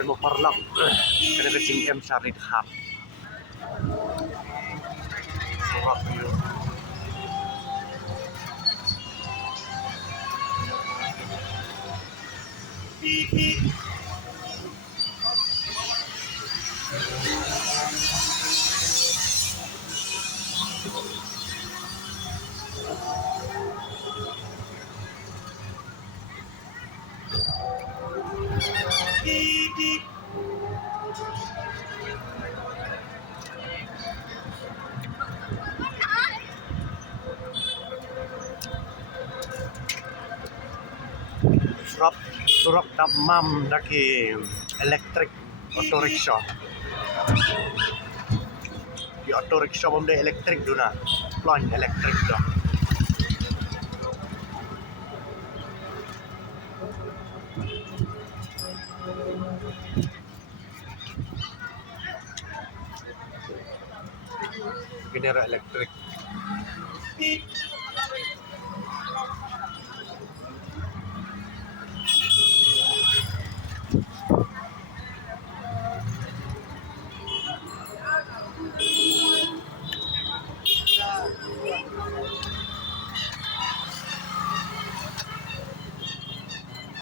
เป็นบุกparlap kada kasing M Sharid Hap surat yun Surat tamam naki electric auto rickshaw. Di auto rickshaw benda electric do na. Plan electric do. Genera electric.